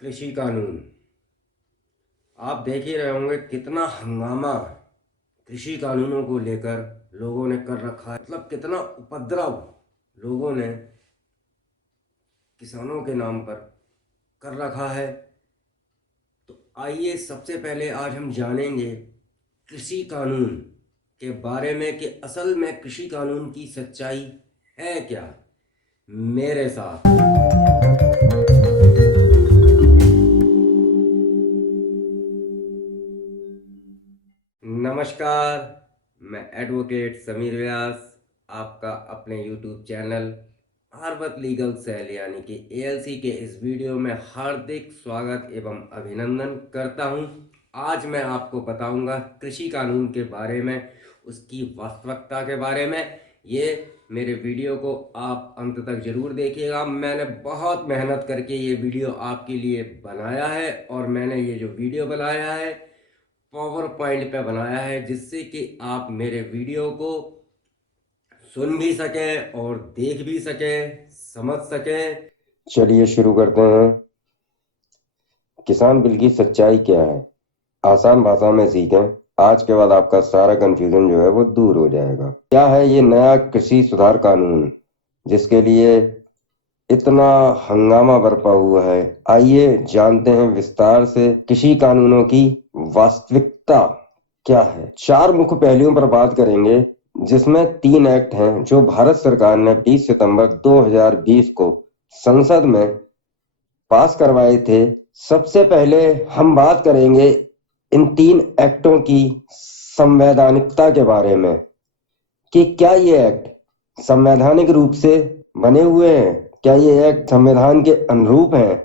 कृषि कानून। आप देख ही रहे होंगे कितना हंगामा कृषि कानूनों को लेकर लोगों ने कर रखा है। मतलब कितना उपद्रव लोगों ने किसानों के नाम पर कर रखा है। तो आइए सबसे पहले आज हम जानेंगे कृषि कानून के बारे में कि असल में कृषि कानून की सच्चाई है क्या। मेरे साथ नमस्कार, मैं एडवोकेट समीर व्यास आपका अपने यूट्यूब चैनल आर्वत लीगल सेल यानी कि एएलसी के इस वीडियो में हार्दिक स्वागत एवं अभिनंदन करता हूं। आज मैं आपको बताऊंगा कृषि कानून के बारे में, उसकी वास्तविकता के बारे में। ये मेरे वीडियो को आप अंत तक जरूर देखिएगा। मैंने बहुत मेहनत करके ये वीडियो आपके लिए बनाया है और मैंने ये जो वीडियो बनाया है पावर पॉइंट पे बनाया है, जिससे कि आप मेरे वीडियो को सुन भी सकें और देख भी सकें, समझ सकें। चलिए शुरू करते हैं। किसान बिल की सच्चाई क्या है, आसान भाषा में सीखें। आज के बाद आपका सारा कंफ्यूजन जो है वो दूर हो जाएगा। क्या है ये नया कृषि सुधार कानून जिसके लिए इतना हंगामा बरपा हुआ है? आइए जानते हैं विस्तार से कृषि कानूनों की वास्तविकता क्या है। चार मुख्य पहलुओं पर बात करेंगे, जिसमें 3 एक्ट हैं जो भारत सरकार ने 20 सितंबर 2020 को संसद में पास करवाए थे। सबसे पहले हम बात करेंगे इन 3 एक्टों की संवैधानिकता के बारे में कि क्या ये एक्ट संवैधानिक रूप से बने हुए हैं, क्या ये एक्ट संविधान के अनुरूप हैं।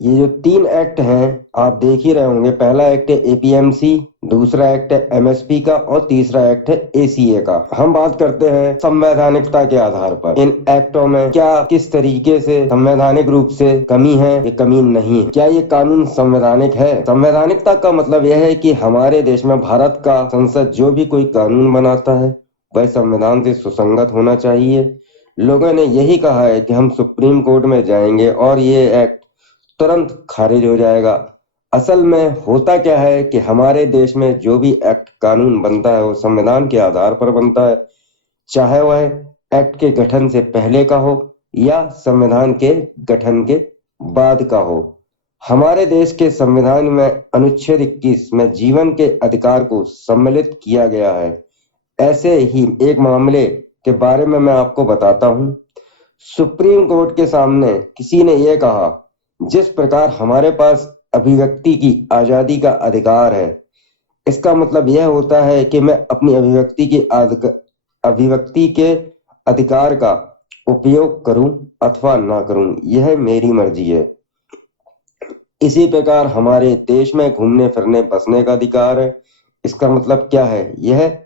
ये जो 3 एक्ट हैं आप देख ही रहे होंगे। पहला एक्ट है एपीएमसी, दूसरा एक्ट है एमएसपी का और तीसरा एक्ट है एसीए का। हम बात करते हैं संवैधानिकता के आधार पर इन एक्टों में क्या किस तरीके से संवैधानिक रूप से कमी है या कमी नहीं है, क्या ये कानून संवैधानिक है। संवैधानिकता का मतलब यह है कि हमारे देश में भारत का संसद जो भी कोई कानून बनाता है वह संविधान से सुसंगत होना चाहिए। लोगों ने यही कहा है कि हम सुप्रीम कोर्ट में जाएंगे और ये एक्ट तुरंत खारिज हो जाएगा। असल में होता क्या है कि हमारे देश में जो भी एक्ट कानून बनता है वो संविधान के आधार पर बनता है, चाहे वह एक्ट के गठन से पहले का हो या संविधान के गठन के बाद का हो। हमारे देश के संविधान में अनुच्छेद 21 में जीवन के अधिकार को सम्मिलित किया गया है। ऐसे ही एक मामले के बारे में मैं आपको बताता हूं। सुप्रीम कोर्ट के सामने किसी ने यह कहा, जिस प्रकार हमारे पास अभिव्यक्ति की आजादी का अधिकार है, इसका मतलब यह होता है कि मैं अपनी अभिव्यक्ति के अधिकार का उपयोग करूं अथवा ना करूं, यह मेरी मर्जी है। इसी प्रकार हमारे देश में घूमने फिरने बसने का अधिकार है। इसका मतलब क्या है, यह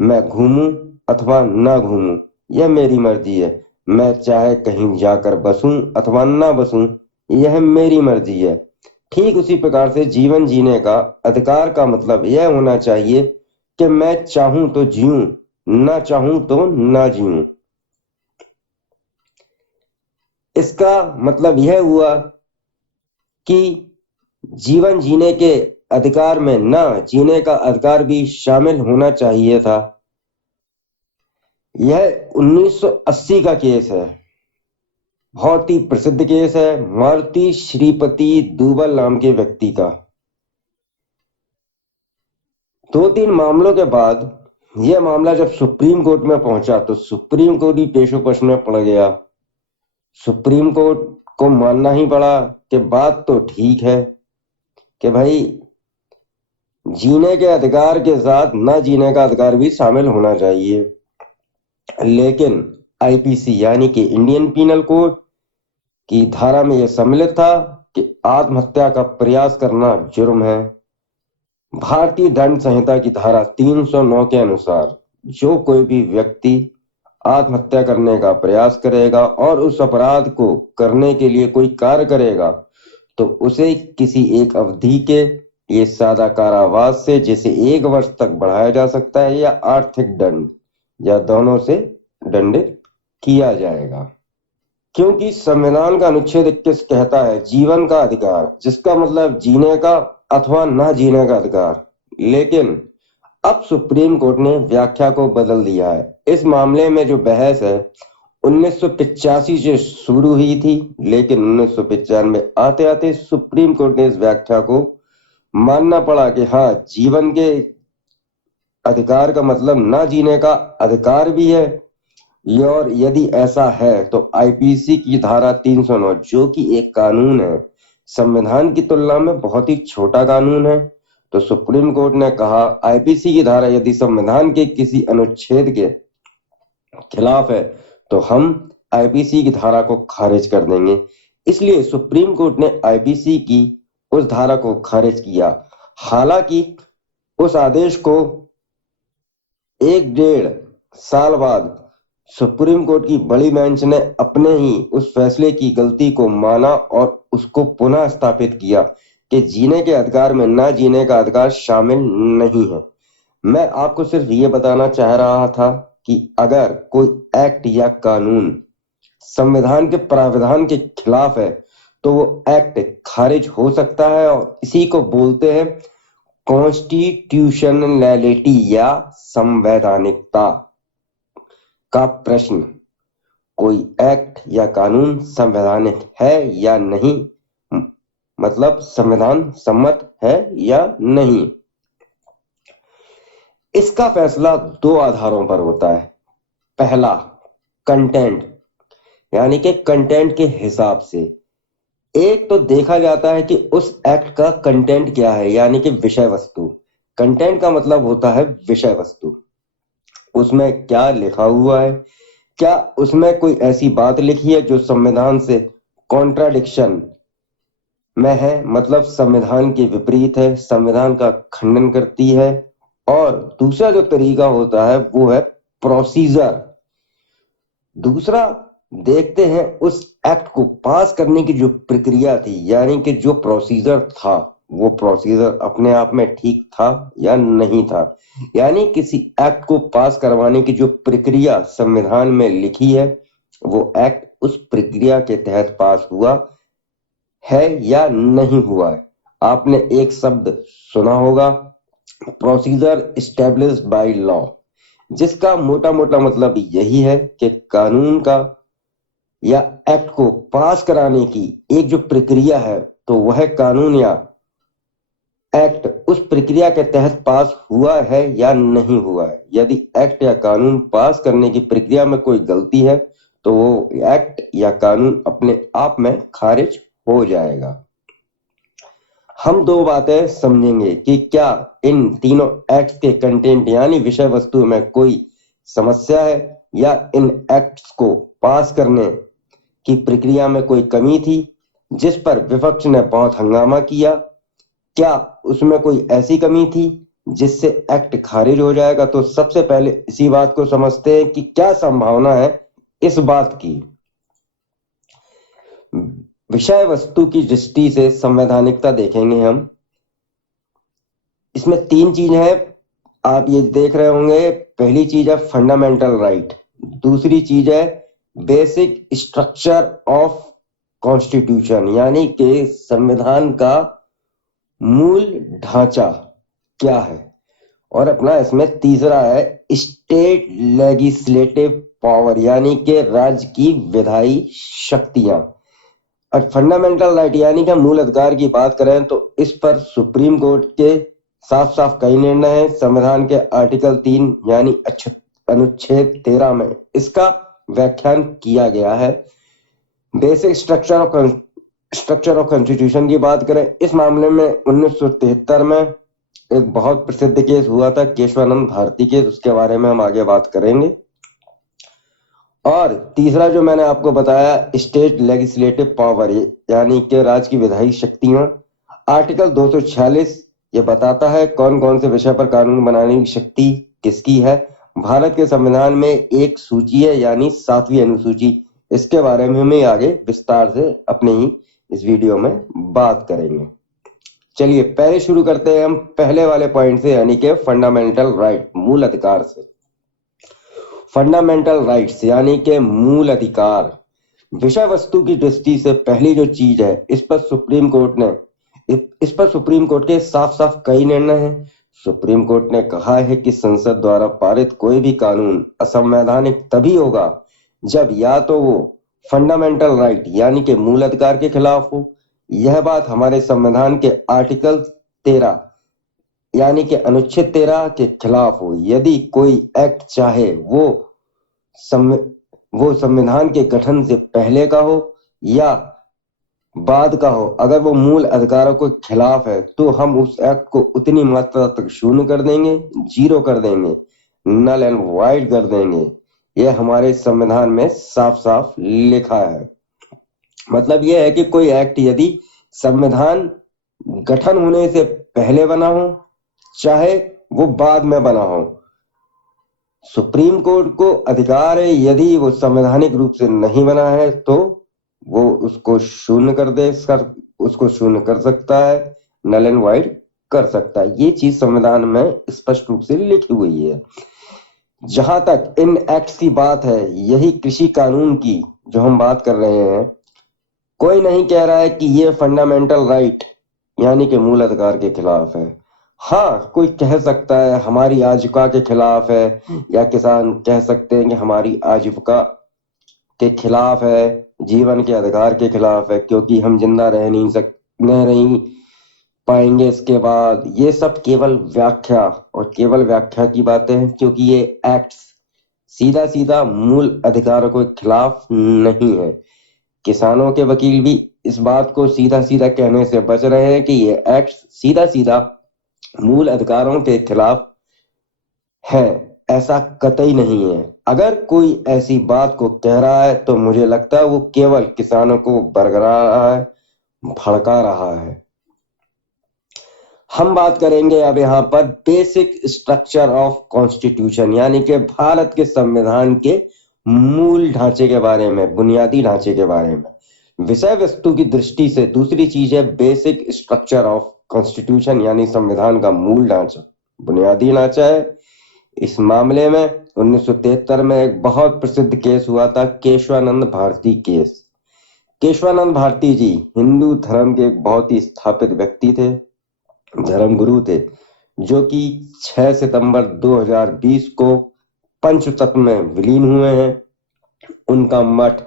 मैं घूमूं अथवा ना घूमूं यह मेरी मर्जी है। मैं चाहे कहीं जाकर बसूं अथवा ना बसूं यह मेरी मर्जी है। ठीक उसी प्रकार से जीवन जीने का अधिकार का मतलब यह होना चाहिए कि मैं चाहूं तो जीऊं, ना चाहूं तो ना जीऊं। इसका मतलब यह हुआ कि जीवन जीने के अधिकार में ना जीने का अधिकार भी शामिल होना चाहिए था। यह 1980 का केस है, बहुत ही प्रसिद्ध केस है, मारुति श्रीपति दूबल नाम के व्यक्ति का। 2-3 मामलों के बाद यह मामला जब सुप्रीम कोर्ट में पहुंचा तो सुप्रीम कोर्ट ही पेशोपश में पड़ गया। सुप्रीम कोर्ट को मानना ही पड़ा कि बात तो ठीक है कि भाई जीने के अधिकार के साथ ना जीने का अधिकार भी शामिल होना चाहिए। लेकिन आईपीसी यानी कि इंडियन पीनल कोड की धारा में यह सम्मिलित था कि आत्महत्या का प्रयास करना जुर्म है। भारतीय दंड संहिता की धारा 309 के अनुसार जो कोई भी व्यक्ति आत्महत्या करने का प्रयास करेगा और उस अपराध को करने के लिए कोई कार्य करेगा तो उसे किसी एक अवधि के लिए सादा कारावास से जिसे 1 वर्ष तक बढ़ाया जा सकता है या आर्थिक दंड या दोनों से दंडित किया जाएगा। क्योंकि संविधान का अनुच्छेद 21 कहता है जीवन का अधिकार, जिसका मतलब जीने का अथवा ना जीने का अधिकार। लेकिन अब सुप्रीम कोर्ट ने व्याख्या को बदल दिया है। इस मामले में जो बहस है 1985 से शुरू हुई थी, लेकिन 1995 आते आते सुप्रीम कोर्ट ने इस व्याख्या को मानना पड़ा कि हाँ, जीवन के अधिकार का मतलब ना जीने का अधिकार भी है। और यदि ऐसा है तो आईपीसी की धारा 309, जो कि एक कानून है, संविधान की तुलना में बहुत ही छोटा कानून है। तो सुप्रीम कोर्ट ने कहा आईपीसी की धारा यदि संविधान के किसी अनुच्छेद के खिलाफ है तो हम आईपीसी की धारा को खारिज कर देंगे। इसलिए सुप्रीम कोर्ट ने आईपीसी की उस धारा को खारिज किया। हालांकि उस आदेश को 1.5 साल बाद सुप्रीम कोर्ट की बड़ी बेंच ने अपने ही उस फैसले की गलती को माना और उसको पुनः स्थापित किया कि जीने के अधिकार में ना जीने का अधिकार शामिल नहीं है। मैं आपको सिर्फ ये बताना चाह रहा था कि अगर कोई एक्ट या कानून संविधान के प्रावधान के खिलाफ है तो वो एक्ट खारिज हो सकता है, और इसी को बोलते हैं कॉन्स्टिट्यूशनैलिटी या संवैधानिकता का प्रश्न। कोई एक्ट या कानून संवैधानिक है या नहीं, मतलब संविधान सम्मत है या नहीं। इसका फैसला 2 आधारों पर होता है। पहला, कंटेंट, यानी कि कंटेंट के हिसाब से। एक तो देखा जाता है कि उस एक्ट का कंटेंट क्या है, यानी कि विषय वस्तु। कंटेंट का मतलब होता है विषय वस्तु। उसमें क्या लिखा हुआ है, क्या उसमें कोई ऐसी बात लिखी है जो संविधान से कॉन्ट्राडिक्शन में है, मतलब संविधान के विपरीत है, संविधान का खंडन करती है। और दूसरा जो तरीका होता है वो है प्रोसीजर। दूसरा, देखते हैं उस एक्ट को पास करने की जो प्रक्रिया थी, यानी कि जो प्रोसीजर था, वो प्रोसीजर अपने आप में ठीक था या नहीं था। यानी किसी एक्ट को पास करवाने की जो प्रक्रिया संविधान में लिखी है, वो एक्ट उस प्रक्रिया के तहत पास हुआ है या नहीं हुआ है। आपने एक शब्द सुना होगा, प्रोसीजर एस्टेब्लिश्ड बाय लॉ, जिसका मोटा मोटा मतलब यही है कि कानून का या एक्ट को पास कराने की एक जो प्रक्रिया है, तो वह कानून या एक्ट उस प्रक्रिया के तहत पास हुआ है या नहीं हुआ है। यदि एक्ट या कानून पास करने की प्रक्रिया में कोई गलती है तो वो एक्ट या कानून अपने आप में खारिज हो जाएगा। हम 2 बातें समझेंगे कि क्या इन तीनों एक्ट्स के कंटेंट यानी विषय वस्तु में कोई समस्या है, या इन एक्ट्स को पास करने की प्रक्रिया में कोई कमी थी जिस पर विपक्ष ने बहुत हंगामा किया। क्या उसमें कोई ऐसी कमी थी जिससे एक्ट खारिज हो जाएगा। तो सबसे पहले इसी बात को समझते हैं कि क्या संभावना है इस बात की। विषय वस्तु की दृष्टि से संवैधानिकता देखेंगे हम। इसमें 3 चीजें हैं, आप ये देख रहे होंगे। पहली चीज है फंडामेंटल राइट, दूसरी चीज है बेसिक स्ट्रक्चर ऑफ कॉन्स्टिट्यूशन, यानी कि संविधान का मूल ढांचा क्या है, और अपना इसमें तीसरा है स्टेट लेजिस्लेटिव पावर, यानी कि राज्य की विधायी शक्तियां। और फंडामेंटल राइट यानी कि मूल अधिकार की बात करें तो इस पर सुप्रीम कोर्ट के साफ साफ कई निर्णय हैं। संविधान के आर्टिकल 3 यानी अनुच्छेद 13 में इसका व्याख्यान किया गया है। बेसिक स्ट्रक्चर ऑफ कॉन्स्टिट्यूशन की बात करें, इस मामले में 1973 में एक बहुत प्रसिद्ध केस हुआ था, केशवानंद भारती केस, उसके बारे में हम आगे बात करेंगे। और तीसरा जो मैंने आपको बताया स्टेट लेजिस्लेटिव पावर, यानी कि राज्य की विधायी शक्तियां। आर्टिकल 246 ये बताता है कौन कौन से विषय पर कानून बनाने की शक्ति किसकी है। भारत के संविधान में एक सूची है, यानी 7वीं अनुसूची। इसके बारे में हम आगे विस्तार से अपने ही इस वीडियो में बात करेंगे। चलिए पहले शुरू करते हैं हम पहले वाले पॉइंट से, यानी कि फंडामेंटल राइट, मूल अधिकार से। फंडामेंटल राइट्स यानी कि मूल अधिकार विषय वस्तु की दृष्टि से पहली जो चीज है, इस पर सुप्रीम कोर्ट के साफ साफ कई निर्णय हैं। सुप्रीम कोर्ट ने कहा है कि संसद द्वारा पारित कोई भी कानून असंवैधानिक तभी होगा जब या तो वो फंडामेंटल राइट यानी कि मूल अधिकार के खिलाफ हो। यह बात हमारे संविधान के आर्टिकल 13 यानी कि अनुच्छेद 13 के खिलाफ हो। यदि कोई एक्ट चाहे वो संविधान के गठन से पहले का हो या बाद का हो, अगर वो मूल अधिकारों के खिलाफ है तो हम उस एक्ट को उतनी मात्रा तक शून्य कर देंगे, जीरो कर देंगे, नल एंड वाइड कर देंगे। यह हमारे संविधान में साफ साफ लिखा है। मतलब यह है कि कोई एक्ट यदि संविधान गठन होने से पहले बना हो चाहे वो बाद में बना हो, सुप्रीम कोर्ट को अधिकार है, यदि वो संवैधानिक रूप से नहीं बना है तो वो उसको शून्य कर सकता है, नल एंड वाइड कर सकता है। ये चीज संविधान में स्पष्ट रूप से लिखी हुई है। जहां तक इन एक्ट्स की बात है, यही कृषि कानून की जो हम बात कर रहे हैं, कोई नहीं कह रहा है कि ये फंडामेंटल राइट यानी कि मूल अधिकार के खिलाफ है। हाँ, कोई कह सकता है हमारी आजीविका के खिलाफ है, या किसान कह सकते हैं कि हमारी आजीविका के खिलाफ है, जीवन के अधिकार के खिलाफ है, क्योंकि हम जिंदा रह नहीं पाएंगे इसके बाद। ये सब केवल व्याख्या और केवल व्याख्या की बातें हैं, क्योंकि ये एक्ट्स सीधा सीधा मूल अधिकारों के खिलाफ नहीं है। किसानों के वकील भी इस बात को सीधा सीधा कहने से बच रहे हैं कि ये एक्ट सीधा सीधा मूल अधिकारों के खिलाफ है। ऐसा कतई नहीं है। अगर कोई ऐसी बात को कह रहा है तो मुझे लगता है वो केवल किसानों को बरगला रहा है, भड़का रहा है। हम बात करेंगे अब यहाँ पर बेसिक स्ट्रक्चर ऑफ कॉन्स्टिट्यूशन यानी कि भारत के संविधान के मूल ढांचे के बारे में, बुनियादी ढांचे के बारे में। विषय वस्तु की दृष्टि से दूसरी चीज है बेसिक स्ट्रक्चर ऑफ कॉन्स्टिट्यूशन यानी संविधान का मूल ढांचा, बुनियादी ढांचा है। इस मामले में 1973 में एक बहुत प्रसिद्ध केस हुआ था, केशवानंद भारती केस। केशवानंद भारती जी हिंदू धर्म के एक बहुत ही स्थापित व्यक्ति थे, धर्मगुरु थे, जो कि 6 सितंबर 2020 को पंचतत्व में विलीन हुए हैं। उनका मठ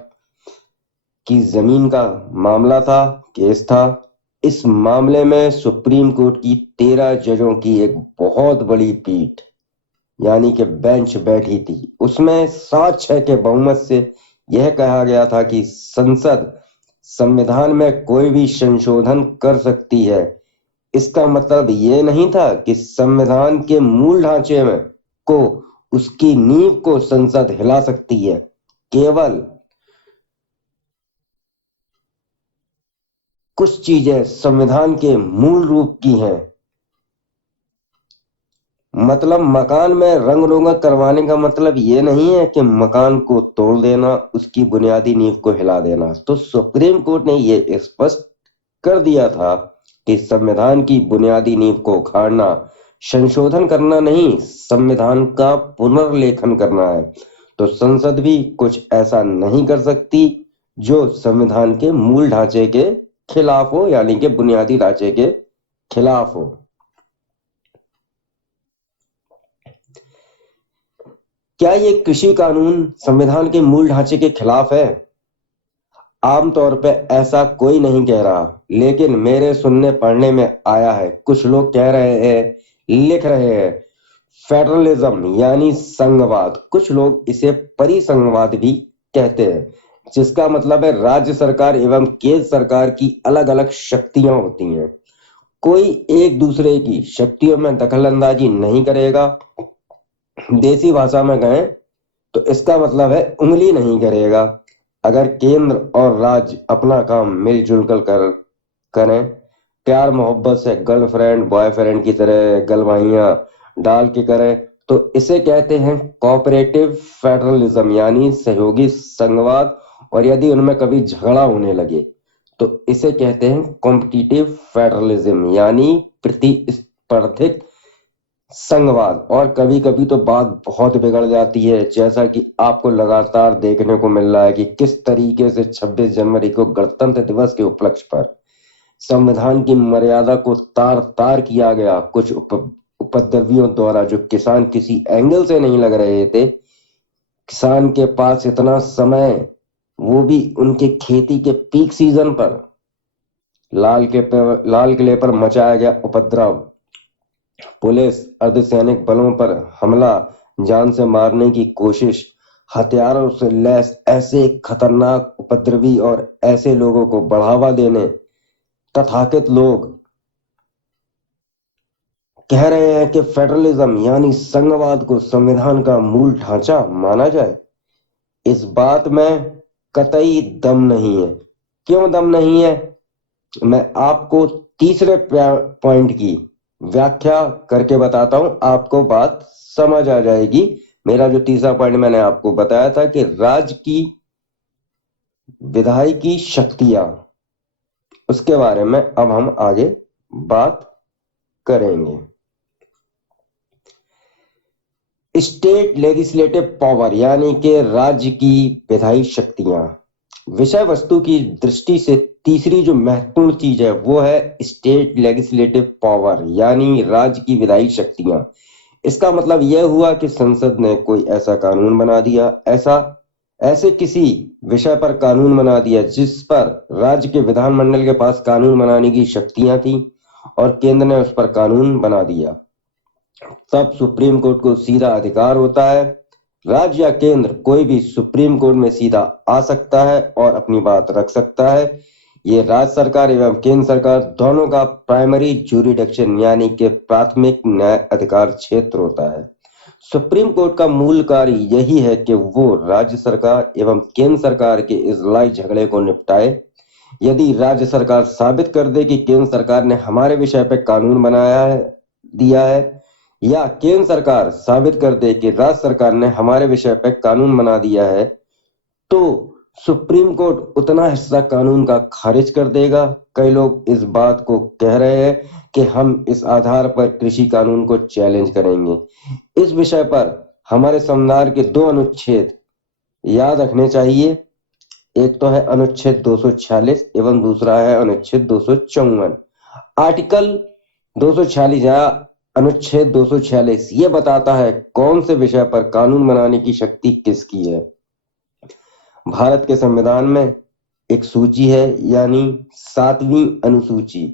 की जमीन का मामला था, केस था। इस मामले में सुप्रीम कोर्ट की 13 जजों की एक बहुत बड़ी पीठ यानी कि बेंच बैठी थी। उसमें 7-6 के बहुमत से यह कहा गया था कि संसद संविधान में कोई भी संशोधन कर सकती है। इसका मतलब ये नहीं था कि संविधान के मूल ढांचे में को उसकी नींव को संसद हिला सकती है। केवल कुछ चीजें संविधान के मूल रूप की हैं। मतलब मकान में रंग रोगन करवाने का मतलब ये नहीं है कि मकान को तोड़ देना, उसकी बुनियादी नींव को हिला देना। तो सुप्रीम कोर्ट ने ये स्पष्ट कर दिया था कि संविधान की बुनियादी नींव को उखाड़ना संशोधन करना नहीं, संविधान का पुनर्लेखन करना है। तो संसद भी कुछ ऐसा नहीं कर सकती जो संविधान के मूल ढांचे के खिलाफ हो यानी कि बुनियादी ढांचे के खिलाफ हो। क्या ये कृषि कानून संविधान के मूल ढांचे के खिलाफ है? आमतौर पे ऐसा कोई नहीं कह रहा, लेकिन मेरे सुनने पढ़ने में आया है कुछ लोग कह रहे हैं, लिख रहे हैं फेडरलिज्म यानी संघवाद। कुछ लोग इसे परिसंघवाद भी कहते हैं, जिसका मतलब है राज्य सरकार एवं केंद्र सरकार की अलग अलग शक्तियां होती हैं। कोई एक दूसरे की शक्तियों में दखल अंदाजी नहीं करेगा। देसी भाषा में कहें तो इसका मतलब है उंगली नहीं करेगा। अगर केंद्र और राज्य अपना काम मिलजुल कर करें, प्यार मोहब्बत से गर्लफ्रेंड बॉयफ्रेंड की तरह गलवाइयां डाल के करें, तो इसे कहते हैं कोऑपरेटिव फेडरलिज्म यानी सहयोगी संघवाद। और यदि उनमें कभी झगड़ा होने लगे तो इसे कहते हैं कॉम्पिटिटिव फेडरलिज्म यानी प्रतिस्पर्धिक संघवाद। और कभी कभी तो बात बहुत बिगड़ जाती है, जैसा कि आपको लगातार देखने को मिल रहा है कि किस तरीके से 26 जनवरी को गणतंत्र दिवस के उपलक्ष्य पर संविधान की मर्यादा को तार तार किया गया कुछ उपद्रवियों द्वारा, जो किसान किसी एंगल से नहीं लग रहे थे। किसान के पास इतना समय, वो भी उनके खेती के पीक सीजन पर, लाल किले पर मचाया गया उपद्रव, पुलिस अर्धसैनिक बलों पर हमला, जान से मारने की कोशिश, हथियारों से लैस ऐसे खतरनाक उपद्रवी और ऐसे लोगों को बढ़ावा देने। तथाकथित लोग कह रहे हैं कि फेडरलिज्म यानी संघवाद को संविधान का मूल ढांचा माना जाए। इस बात में कतई दम नहीं है। क्यों दम नहीं है, मैं आपको तीसरे पॉइंट की व्याख्या करके बताता हूं, आपको बात समझ आ जाएगी। मेरा जो तीसरा पॉइंट मैंने आपको बताया था कि राज्य की विधायी शक्तियां, उसके बारे में अब हम आगे बात करेंगे। स्टेट लेजिस्लेटिव पावर यानी कि राज्य की विधायी शक्तियां, विषय वस्तु की दृष्टि से तीसरी जो महत्वपूर्ण चीज है वो है स्टेट लेजिस्लेटिव पावर यानी राज्य की विधायी शक्तियां। इसका मतलब यह हुआ कि संसद ने कोई ऐसा कानून बना दिया, ऐसे किसी विषय पर कानून बना दिया जिस पर राज्य के विधानमंडल के पास कानून बनाने की शक्तियां थी और केंद्र ने उस पर कानून बना दिया। तब सुप्रीम कोर्ट को सीधा अधिकार होता है। राज्य या केंद्र कोई भी सुप्रीम कोर्ट में सीधा आ सकता है और अपनी बात रख सकता है। ये राज्य सरकार एवं केंद्र सरकार दोनों का प्राइमरी ज्यूरिडिक्शन यानी कि प्राथमिक न्याय अधिकार क्षेत्र होता है। सुप्रीम कोर्ट का मूल कार्य यही है कि वो राज्य सरकार एवं केंद्र सरकार के इस लड़ाई झगड़े को निपटाए। यदि राज्य सरकार साबित कर दे कि केंद्र सरकार ने हमारे विषय पर कानून दिया है, या केंद्र सरकार साबित कर दे कि राज्य सरकार ने हमारे विषय पर कानून बना दिया है, तो सुप्रीम कोर्ट उतना हिस्सा कानून का खारिज कर देगा। कई लोग इस बात को कह रहे हैं कि हम इस आधार पर कृषि कानून को चैलेंज करेंगे। इस विषय पर हमारे संविधान के 2 अनुच्छेद याद रखने चाहिए। एक तो है अनुच्छेद 246 एवं दूसरा है अनुच्छेद 254। आर्टिकल 246 या अनुच्छेद 246 ये बताता है कौन से विषय पर कानून बनाने की शक्ति किसकी है। भारत के संविधान में एक सूची है यानी 7वीं अनुसूची,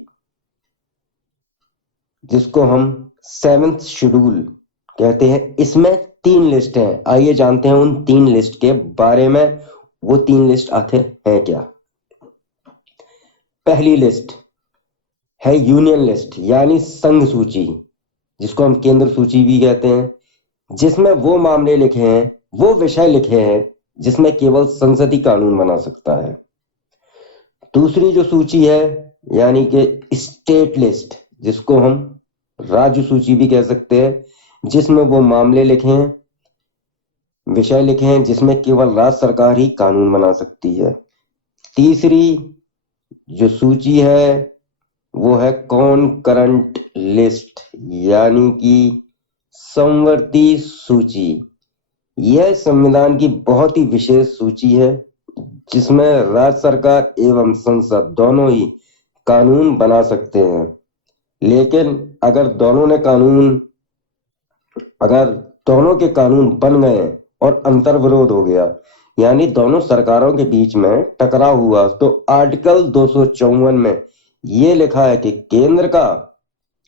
जिसको हम 7th शेड्यूल कहते हैं। इसमें 3 लिस्ट हैं। आइए जानते हैं उन 3 लिस्ट के बारे में। वो 3 लिस्ट आखिर हैं क्या। पहली लिस्ट है यूनियन लिस्ट यानी संघ सूची, जिसको हम केंद्र सूची भी कहते हैं, जिसमें वो मामले लिखे हैं, वो विषय लिखे हैं जिसमें केवल संसद ही कानून बना सकता है। दूसरी जो सूची है यानी कि स्टेट लिस्ट, जिसको हम राज्य सूची भी कह सकते हैं, जिसमें वो मामले लिखे हैं, विषय लिखे हैं जिसमें केवल राज्य सरकार ही कानून बना सकती है। तीसरी जो सूची है वो है कॉनकरेंट लिस्ट यानी कि समवर्ती सूची। यह संविधान की बहुत ही विशेष सूची है जिसमें राज्य सरकार एवं संसद दोनों ही कानून बना सकते हैं। लेकिन अगर दोनों के कानून बन गए और अंतर्विरोध हो गया, यानी दोनों सरकारों के बीच में टकराव हुआ, तो आर्टिकल 254 में ये लिखा है कि केंद्र का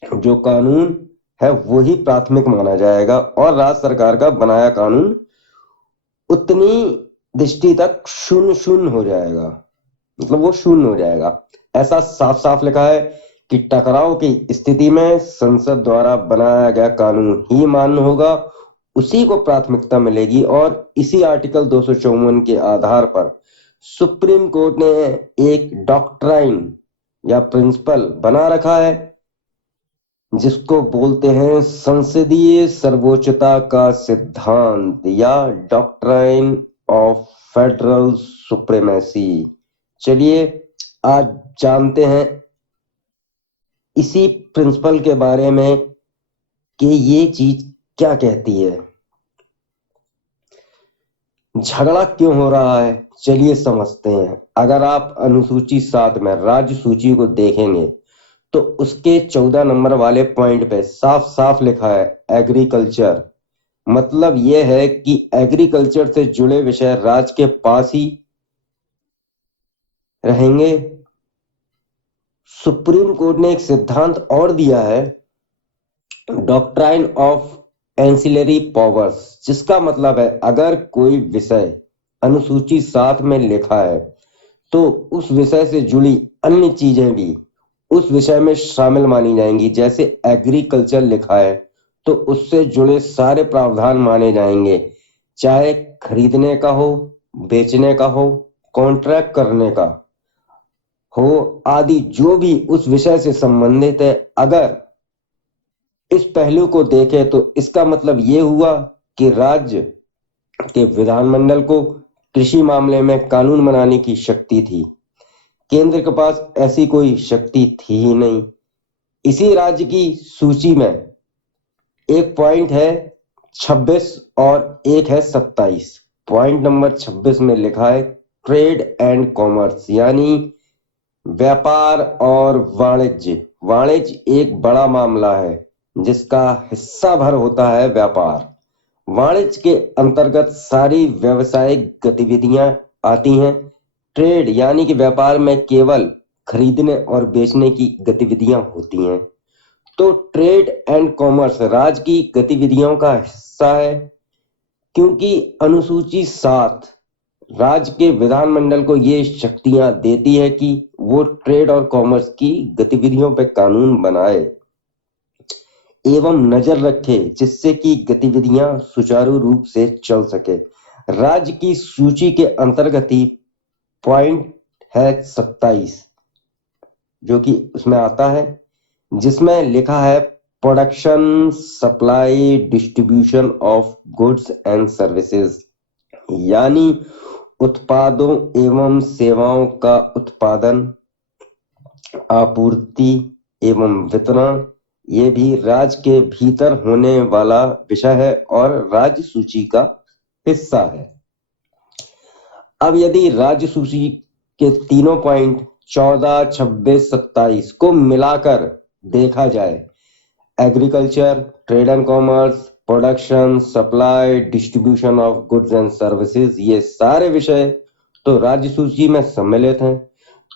जो कानून है वही प्राथमिक माना जाएगा और राज्य सरकार का बनाया कानून उतनी दृष्टि तक शून्य शून्य हो जाएगा, मतलब वो शून्य हो जाएगा। ऐसा साफ साफ लिखा है कि टकराव की स्थिति में संसद द्वारा बनाया गया कानून ही मान्य होगा, उसी को प्राथमिकता मिलेगी। और इसी आर्टिकल 254 के आधार पर सुप्रीम कोर्ट ने एक डॉक्ट्राइन या प्रिंसिपल बना रखा है जिसको बोलते हैं संसदीय सर्वोच्चता का सिद्धांत या डॉक्ट्राइन ऑफ फेडरल सुप्रीमेसी। चलिए आज जानते हैं इसी प्रिंसिपल के बारे में कि ये चीज क्या कहती है, झगड़ा क्यों हो रहा है। चलिए समझते हैं। अगर आप अनुसूची 7 में राज्य सूची को देखेंगे तो उसके 14 नंबर वाले पॉइंट पे साफ साफ लिखा है एग्रीकल्चर। मतलब यह है कि एग्रीकल्चर से जुड़े विषय राज्य के पास ही रहेंगे। सुप्रीम कोर्ट ने एक सिद्धांत और दिया है, डॉक्ट्राइन ऑफ एंसिलरी पावर्स, जिसका मतलब है अगर कोई विषय अनुसूची 7 में लिखा है तो उस विषय से जुड़ी अन्य चीजें भी उस विषय में शामिल मानी जाएंगी। जैसे एग्रीकल्चर लिखा है तो उससे जुड़े सारे प्रावधान माने जाएंगे, चाहे खरीदने का हो, बेचने का हो, कॉन्ट्रैक्ट करने का हो, आदि जो भी उस विषय से संबंधित है। अगर इस पहलू को देखें तो इसका मतलब ये हुआ कि राज्य के विधानमंडल को कृषि मामले में कानून बनाने की शक्ति थी। केंद्र के पास ऐसी कोई शक्ति थी ही नहीं। इसी राज्य की सूची में एक पॉइंट है 26 और एक है 27। पॉइंट नंबर 26 में लिखा है ट्रेड एंड कॉमर्स, यानी व्यापार और वाणिज्य। वाणिज्य एक बड़ा मामला है जिसका हिस्सा भर होता है व्यापार। वाणिज्य के अंतर्गत सारी व्यावसायिक गतिविधियां आती हैं। ट्रेड यानी कि व्यापार में केवल खरीदने और बेचने की गतिविधियां होती हैं। तो ट्रेड एंड कॉमर्स राज्य की गतिविधियों का हिस्सा है, क्योंकि अनुसूची 7 राज्य के विधानमंडल को ये शक्तियां देती है कि वो ट्रेड और कॉमर्स की गतिविधियों पर कानून बनाए एवं नजर रखे, जिससे कि गतिविधियां सुचारू रूप से चल सके। राज्य की सूची के अंतर्गत ही पॉइंट है 27 जो कि उसमें आता है, जिसमें लिखा है production, supply, distribution of goods and services, यानी उत्पादों एवं सेवाओं का उत्पादन, आपूर्ति एवं वितरण। ये भी राज्य के भीतर होने वाला विषय है और राज्य सूची का हिस्सा है। अब यदि राज्य सूची के तीनों पॉइंट 14, 26, 27 को मिलाकर देखा जाए, agriculture, trade and commerce, production, supply, distribution of goods and services, ये सारे विषय तो राज्य सूची में सम्मिलित हैं।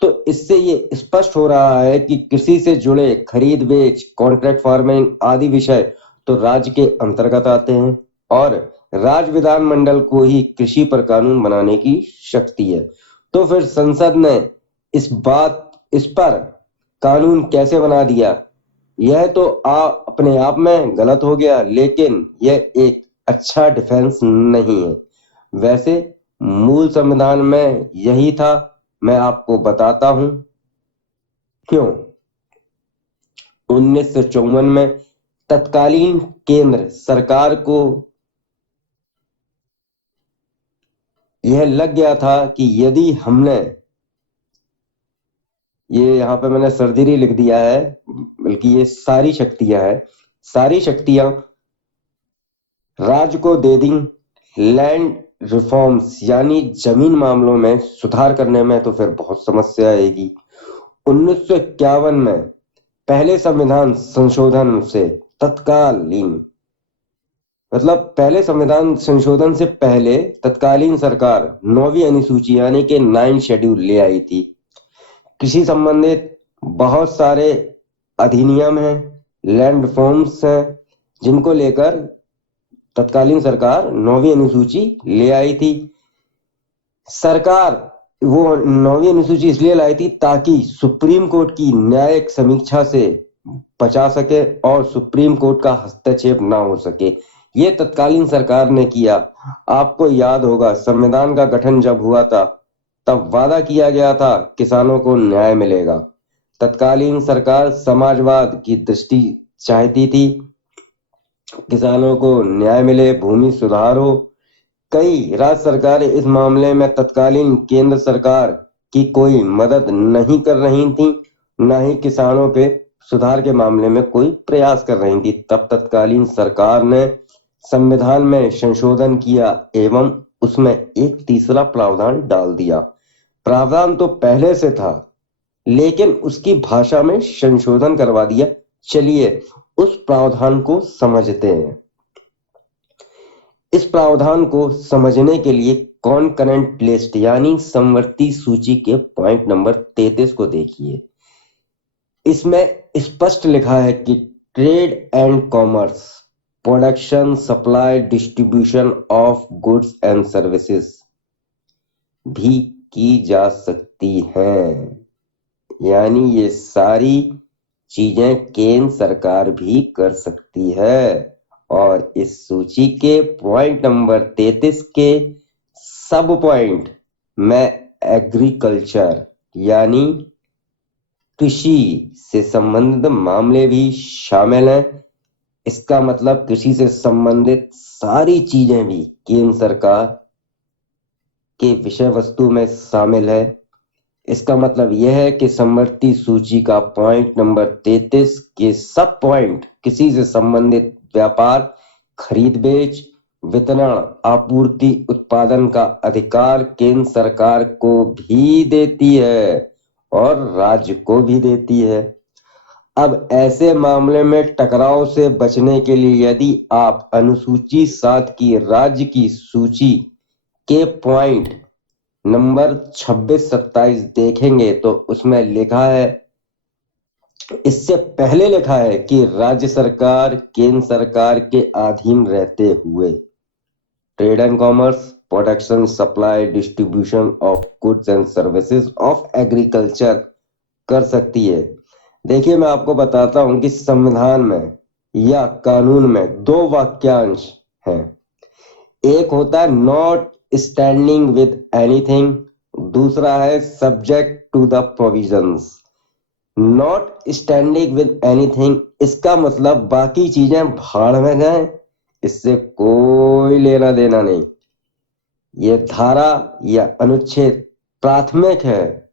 तो इससे ये स्पष्ट हो रहा है कि कृषि से जुड़े खरीद बेच, कॉन्ट्रैक्ट फार्मिंग आदि विषय तो राज्य के अंतर्गत आते हैं और राज्य विधानमंडल को ही कृषि पर कानून बनाने की शक्ति है। तो फिर संसद ने इस पर कानून कैसे बना दिया? यह तो अपने आप में गलत हो गया, लेकिन यह एक अच्छा डिफेंस नहीं है। वैसे मूल संविधान में यही था। मैं आपको बताता हूं क्यों। 1954 में तत्कालीन केंद्र सरकार को यह लग गया था कि यदि हमने, ये यहाँ पे मैंने सर्जरी लिख दिया है, बल्कि ये सारी शक्तियां हैं, सारी शक्तियां राज्य को दे दी। लैंड रिफॉर्म्स यानी जमीन मामलों में सुधार करने में तो फिर बहुत समस्या आएगी। 1951 में पहले संविधान संशोधन से तत्कालीन, मतलब पहले संविधान संशोधन से पहले तत्कालीन सरकार 9वीं अनुसूची यानी कि 9 शेड्यूल ले आई थी। कृषि संबंधित बहुत सारे अधिनियम हैं, लैंड रिफॉर्म्स हैं, जिनको लेकर तत्कालीन सरकार 9वीं अनुसूची ले आई थी। सरकार वो 9वीं अनुसूची इसलिए लाई थी ताकि सुप्रीम कोर्ट की न्यायिक समीक्षा से बचा सके और सुप्रीम कोर्ट का हस्तक्षेप ना हो सके। ये तत्कालीन सरकार ने किया। आपको याद होगा संविधान का गठन जब हुआ था तब वादा किया गया था किसानों को न्याय मिलेगा। तत्कालीन सरकार समाजवाद की दृष्टि चाहती थी, किसानों को न्याय मिले, भूमि सुधार हो। कई राज्य सरकारें इस मामले में तत्कालीन केंद्र सरकार की कोई मदद नहीं कर रही थी, न ही किसानों पे सुधार के मामले में कोई प्रयास कर रही थी। तब तत्कालीन सरकार ने संविधान में संशोधन किया एवं उसमें एक तीसरा प्रावधान डाल दिया। प्रावधान तो पहले से था, लेकिन उसकी भाषा में संशोधन करवा दिया। चलिए उस प्रावधान को समझते हैं। इस प्रावधान को समझने के लिए कॉन्करेंट लिस्ट यानी समवर्ती सूची के पॉइंट नंबर 33 को देखिए। इसमें स्पष्ट लिखा है कि trade and commerce, production, supply, distribution of goods and services भी की जा सकती हैं। यानी ये सारी चीजें केंद्र सरकार भी कर सकती है। और इस सूची के पॉइंट नंबर 33 के सब पॉइंट में एग्रीकल्चर यानी कृषि से संबंधित मामले भी शामिल हैं। इसका मतलब कृषि से संबंधित सारी चीजें भी केंद्र सरकार के विषय वस्तु में शामिल है। इसका मतलब यह है कि समवर्ती सूची का पॉइंट नंबर 33 के सब पॉइंट किसी से संबंधित व्यापार, खरीद बेच, वितरण, आपूर्ति, उत्पादन का अधिकार केंद्र सरकार को भी देती है और राज्य को भी देती है। अब ऐसे मामले में टकराव से बचने के लिए यदि आप अनुसूची 7 की राज्य की सूची के पॉइंट नंबर 26-27 देखेंगे तो उसमें लिखा है, इससे पहले लिखा है कि राज्य सरकार केंद्र सरकार के अधीन रहते हुए trade and commerce, production, supply, distribution of goods and services of agriculture कर सकती है। देखिए मैं आपको बताता हूं कि संविधान में या कानून में दो वाक्यांश हैं। एक होता है नॉट स्टैंडिंग विद एनीथिंग, दूसरा है subject to the provisions. Not standing with anything इसका मतलब बाकी चीजें भाड़ में जाएं, इससे कोई लेना देना नहीं। ये धारा या अनुच्छेद प्राथमिक है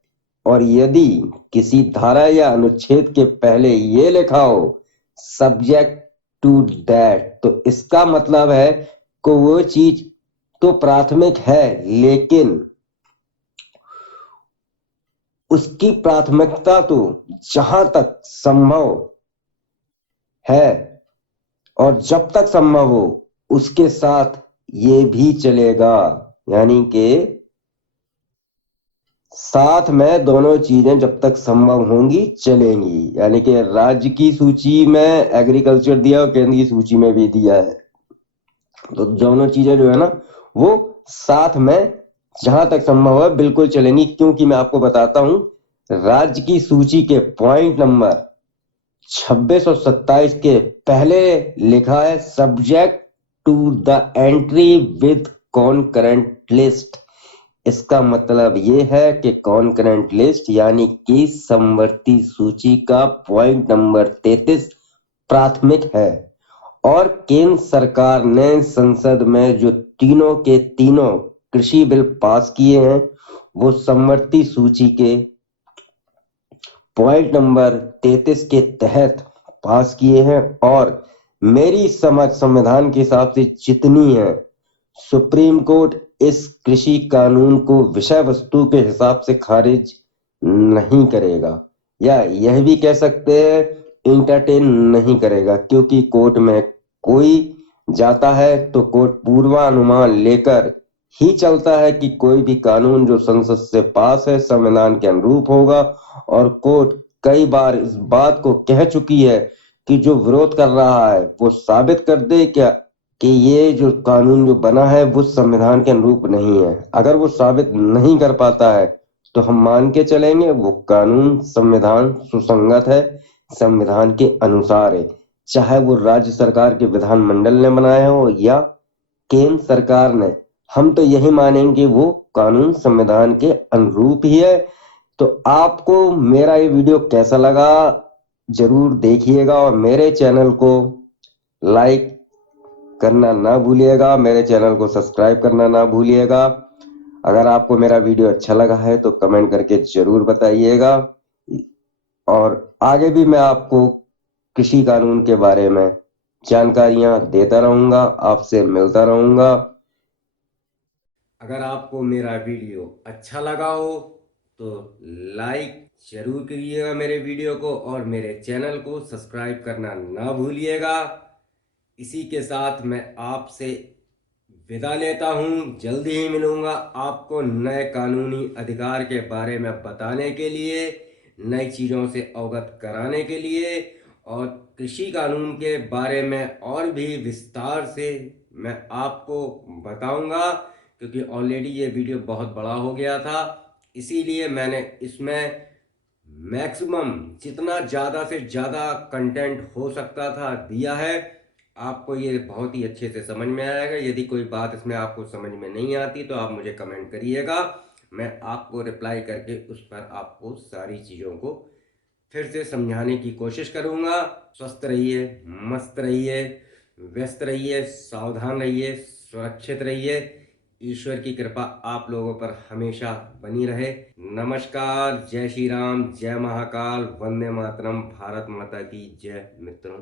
और यदि किसी धारा या अनुच्छेद के पहले ये लिखा हो सब्जेक्ट टू दैट तो इसका मतलब है कि वो चीज तो प्राथमिक है, लेकिन उसकी प्राथमिकता तो जहां तक संभव है और जब तक संभव हो उसके साथ ये भी चलेगा। यानी कि साथ में दोनों चीजें जब तक संभव होंगी चलेंगी। यानी कि राज्य की सूची में एग्रीकल्चर दिया और केंद्र की सूची में भी दिया है, तो दोनों चीजें जो है ना वो साथ में जहां तक संभव है बिल्कुल चलेंगी। क्योंकि मैं आपको बताता हूं, राज्य की सूची के पॉइंट नंबर 26 और 27 के पहले लिखा है subject to the entry with concurrent list. इसका मतलब ये है कि कॉन्करेंट लिस्ट यानी कि समवर्ती सूची का पॉइंट नंबर 33 प्राथमिक है और केंद्र सरकार ने संसद में जो तीनों के तीनों कृषि बिल पास किए हैं वो समवर्ती सूची के पॉइंट नंबर 33 के तहत पास किए हैं। और मेरी समझ संविधान के हिसाब से जितनी है, सुप्रीम कोर्ट इस कृषि कानून को विषय वस्तु के हिसाब से खारिज नहीं करेगा, या यह भी कह सकते हैं इंटरटेन नहीं करेगा। क्योंकि कोर्ट में कोई जाता है तो कोर्ट पूर्वानुमान लेकर ही चलता है कि कोई भी कानून जो संसद से पास है संविधान के अनुरूप होगा। और कोर्ट कई बार इस बात को कह चुकी है कि जो विरोध कर रहा है वो साबित कर दे क्या कि ये जो कानून जो बना है वो संविधान के अनुरूप नहीं है। अगर वो साबित नहीं कर पाता है तो हम मान के चलेंगे वो कानून संविधान सुसंगत है, संविधान के अनुसार है, चाहे वो राज्य सरकार के विधानमंडल ने बनाया हो या केंद्र सरकार ने। हम तो यही मानेंगे वो कानून संविधान के अनुरूप ही है। तो आपको मेरा ये वीडियो कैसा लगा जरूर देखिएगा और मेरे चैनल को लाइक करना ना भूलिएगा, मेरे चैनल को सब्सक्राइब करना ना भूलिएगा। अगर आपको मेरा वीडियो अच्छा लगा है तो कमेंट करके जरूर बताइएगा और आगे भी मैं आपको कृषि कानून के बारे में जानकारियां देता रहूंगा, आपसे मिलता रहूंगा। अगर आपको मेरा वीडियो अच्छा लगा हो तो लाइक जरूर करिएगा मेरे वीडियो को, और मेरे चैनल को सब्सक्राइब करना ना भूलिएगा। इसी के साथ मैं आपसे विदा लेता हूं। जल्दी ही मिलूंगा आपको नए कानूनी अधिकार के बारे में बताने के लिए, नई चीज़ों से अवगत कराने के लिए, और कृषि कानून के बारे में और भी विस्तार से मैं आपको बताऊंगा, क्योंकि ऑलरेडी ये वीडियो बहुत बड़ा हो गया था। इसीलिए मैंने इसमें मैक्सिमम जितना ज़्यादा से ज़्यादा कंटेंट हो सकता था दिया है। आपको ये बहुत ही अच्छे से समझ में आएगा। यदि कोई बात इसमें आपको समझ में नहीं आती तो आप मुझे कमेंट करिएगा, मैं आपको रिप्लाई करके उस पर आपको सारी चीज़ों को फिर से समझाने की कोशिश करूँगा। स्वस्थ रहिए, मस्त रहिए, व्यस्त रहिए, सावधान रहिए, सुरक्षित रहिए। ईश्वर की कृपा आप लोगों पर हमेशा बनी रहे। नमस्कार, जय श्री राम, जय महाकाल, वंदे मातरम, भारत माता की जय मित्रों।